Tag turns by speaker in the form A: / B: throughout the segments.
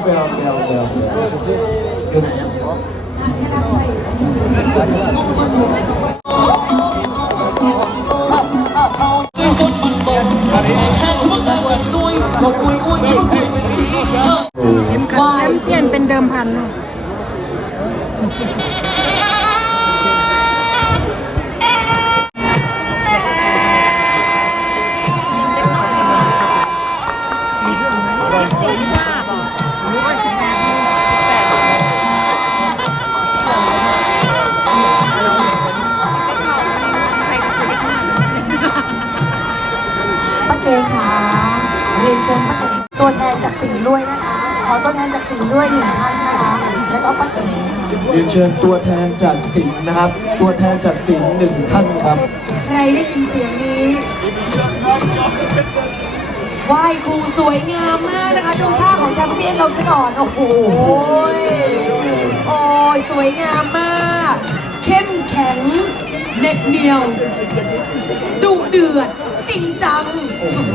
A: เบลเบลเบลเบลอยู่ไหนอะ
B: วายเปลี่ยนเป็นเดิมพัน
C: ตัวแทนจากสิงห์ด้วยนะคะ ขอตัวแทนจากสิงห์ด้วยหนึ่งท่านนะคะ แล้วก็ป้าเกค่ะ
A: เรียนเชิญตัวแทนจากสิงห์นะครับ ตัวแทนจากสิงห์หนึ่งท่านครับ
C: ใครได้ยินเสียงนี้ไหว้ครูสวยงามมากนะคะดูท่าของแชมเปี้ยนเราซะก่อน โอ้โห โอ้ยสวยงามมาก เข้มแข็งเหน็ดเหนียว ดุเดือด จริงจัง โอ้โห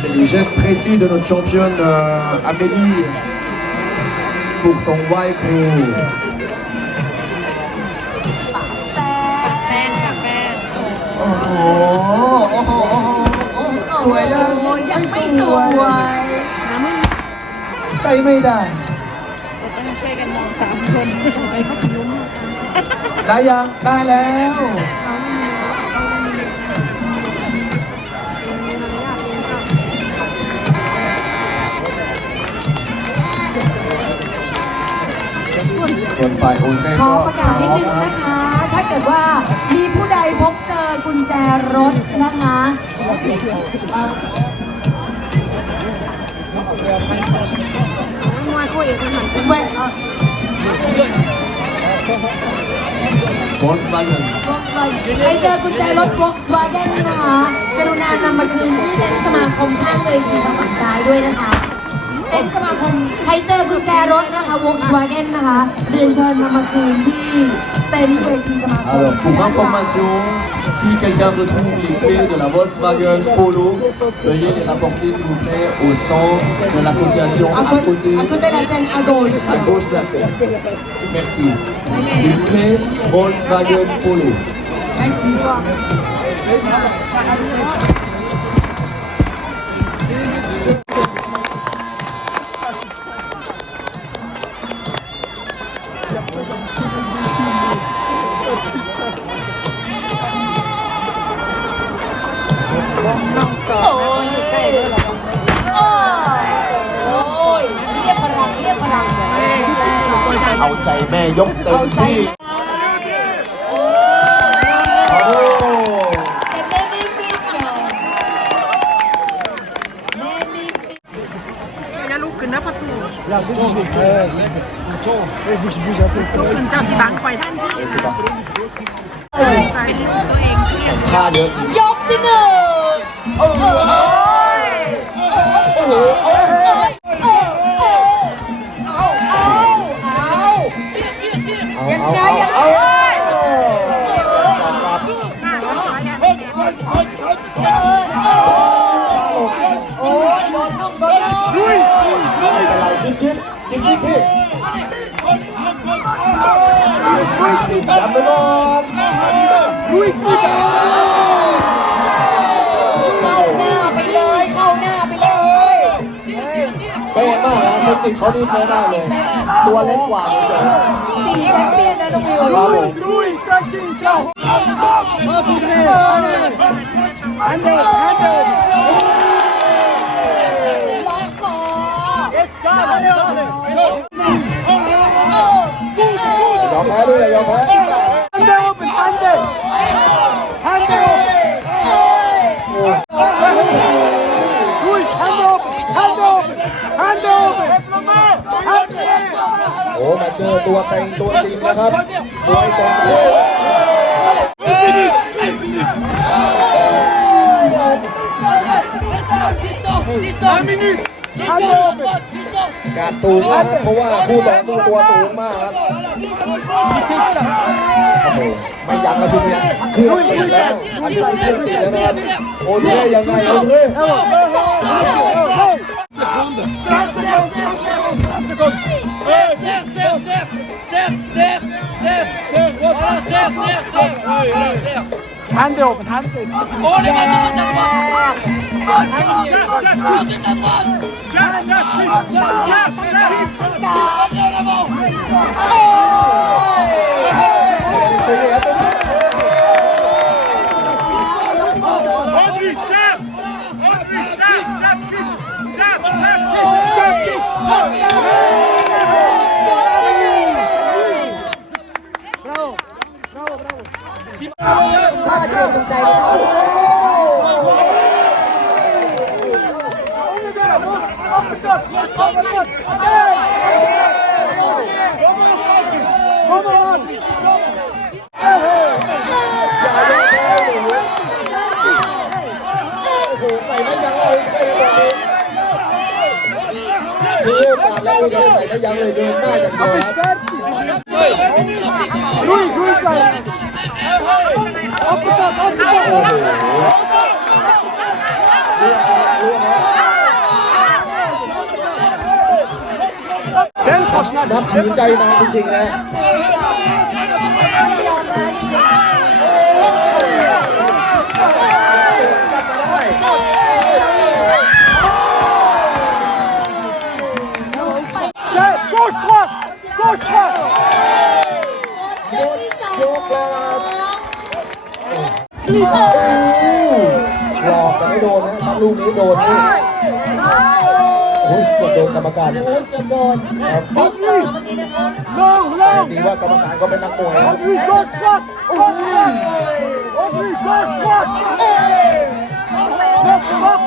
D: C'est les gestes précis de notre championne euh, Amélie pour son waifu.
C: แต่
B: แป้งค่ะแป้ง
D: Oh, oh, oh, oh, oh,
C: สวยเลยยังไม่สวย
D: ใช่ไม่ได้
B: จะต้องช่วยกันมองสามคนไปพัทลุง
D: ได้ยังได้แล้ว ส่วนฝ่ายโอนเซ่
C: ขอ
D: ก็
C: ประกาศนิดนึงนะคะ ถ้าเกิดว่ามีผู้ใดพบเจอกุญแจรถนะคะเอ่อ
B: มวยคู่เอกมันหัน
C: เว้ยเอ่อ
D: โอนมาเลย
C: Volkswagen ใครเจอกุญแจรถ Volkswagen นะคะ กรุณานำมาคืนที่เต็นท์สมาคมข้างเวทีทางฝั่งซ้ายด้วยนะคะ เต็นท์สมาคม ใครเจอกุญแจรถนะคะ Volkswagen นะคะ เรียนเชิญนำมาคืนที่เต็นท์เวทีสมาคม
D: Alors, pour information, si quelqu'un retrouve les clés de la Volkswagen Polo, veuillez les rapporter s'il vous plaît au stand de l'association
C: À
D: à
C: côté,
D: côté,
C: à côté de la scène à gauche.
D: à gauche de la scène. Merci. Une clé Volkswagen Polo.
C: Merci.
B: น้ ใจ
D: แม่ยกเต็ม
C: เอาใจ
D: ที่
C: โอ้
D: โอ้
C: แต่เมนี่ฟิกเหรอเมนี่ฟิก
B: อย่าลุกขึ้นนะประตู
D: Là, vous bougez. Il faut que je bouge un peu.
B: ขึ้นเจ้าสิบังไฟท่านที่
D: Et c'est parti.
B: ใส่ลูกตัวเองเครียด
D: ท่าเยอะจริง
C: ยกที่หนึ่งโอ้โหโอ้โห ยังไงยังไง
D: เอา
C: เออเออโอ้ยโดนน้องโดนน้อง
D: ไม่เป็นไรคิดคิดคิดคิดพี่ยันไปก่อน
C: เข้าหน้าไปเลยเข้าหน้าไปเลย
D: เป๊ะมากนะเทคนิคเขานี่เป๊ะมากเลย ตัวเล็กกว่าเฉย
C: สี่แชมเปี้ ยนนะน้องวิว
D: ๆครับผม
C: เอออันเดอร์อันเดอร์ล็อกคอเออเออย
D: อมแพ้ด้วยอย่ายอมแพ้ โ อ้มาเจอตัวเต็งตัวจริงนะครับมวยสองคู่การสูงนะครับเพราะว่าคู่ต่อสู้ตัวสูงมากครับโอ้โหไม่ยั้งแล้วทีเนี้ยเครื่องติดแล้วอันนี้เครื่องติดแล้วนะครับโอ้ยยังไงโอ้ย
E: secondes 30 secondes 30 secondes Serre, serre, serre Serre, serre, serre Voilà, serre, serre, serre Voilà, serre
C: 반대 오픈 반대 오리만 넘었다고
A: มีโอกาสแล้วคุณจะใส่ก็ยังเลยเดินหน้าอย่างเดียวครับ
E: Luis, Luis, Luis! Up the top, up the top!
A: นับถือใจนางจริงๆนะ
E: Jab, gauche, droite! Gauche, droite!
C: ยกที่สอง
A: ยกแล้วครับหลอกแต่ไม่โดนนะถ้าลูกนี้โดนนี่ โอ้ยกดโดนกรรมการ
C: โอ้ยกือบโดน
A: ครับ
C: สองสองเมื่อกี้นะคะ
E: Long,
A: แต่
E: long!
A: ดีว่ากรรมการก็เป็นนักมวยนะ
E: Audrey, gauche, droite! Gauche, droite! Audrey, gauche, droite! Droite, droite!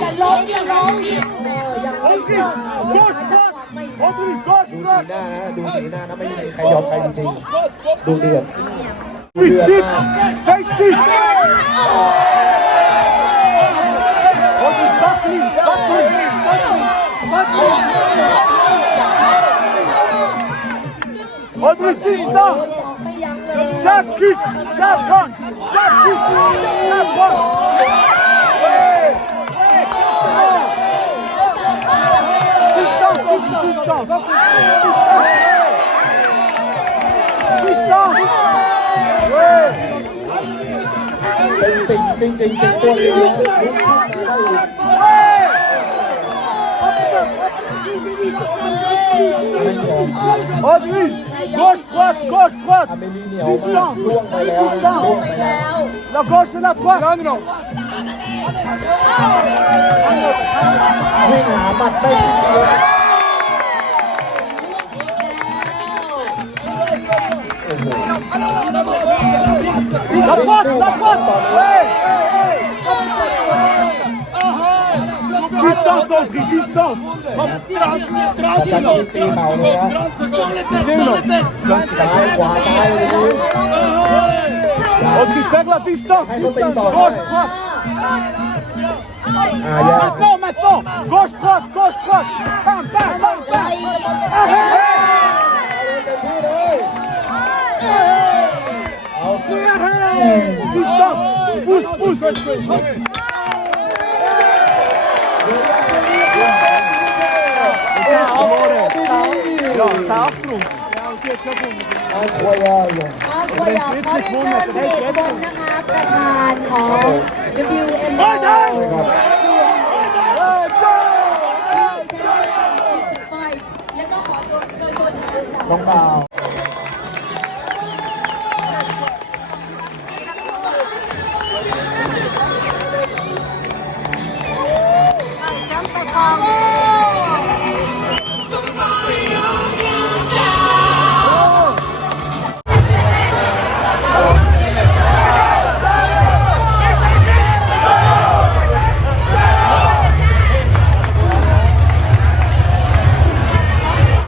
C: อย่าล้มอย่าล้มออยังไม่
E: Audrey,
C: เลิก
E: gauche, droite! Audrey, gauche,
A: ดูสีหน้านะดูสีหน้านะไม่มีใครยอมใครจริงๆดูเดือดดูเดือดมาก
C: เลย
E: Jab kick, jab punch, jab kick, jab punch. Hey, hey, Distance, distance, distance. Distance. Hey.
A: เป็นสิ่งจริงๆสิ่งตัวเดียวลุกขึ้นมาได้อีก ไม่ยอม
E: Audrey, gauche, droite, gauche,
A: อ
E: droite.
A: เมรีเหนียวมากล่วงไปแล้วนะล่วงไปแล้ว
E: La gauche et la droite. Non, non.
A: วิ่งหาหมัดไม่ถึงเลย
E: La droite, la droite. Hey, hey, centre, il distance. Vamos pega la distance. Gauche, droite. Maintenant, maintenant. Gauche, droite, gauche, droite. Bam, bam, bam, bam. Distance. Pousse, pousse. Ja, Achtung.
A: เอาควยาวลง
C: อาขอยากขอเรียนเชิญพระเอกบนนะคะประธานของ WMO
A: ครับ
C: แล้วก็ขอตัวเชิญตัวแทนจาก
A: น้องดาว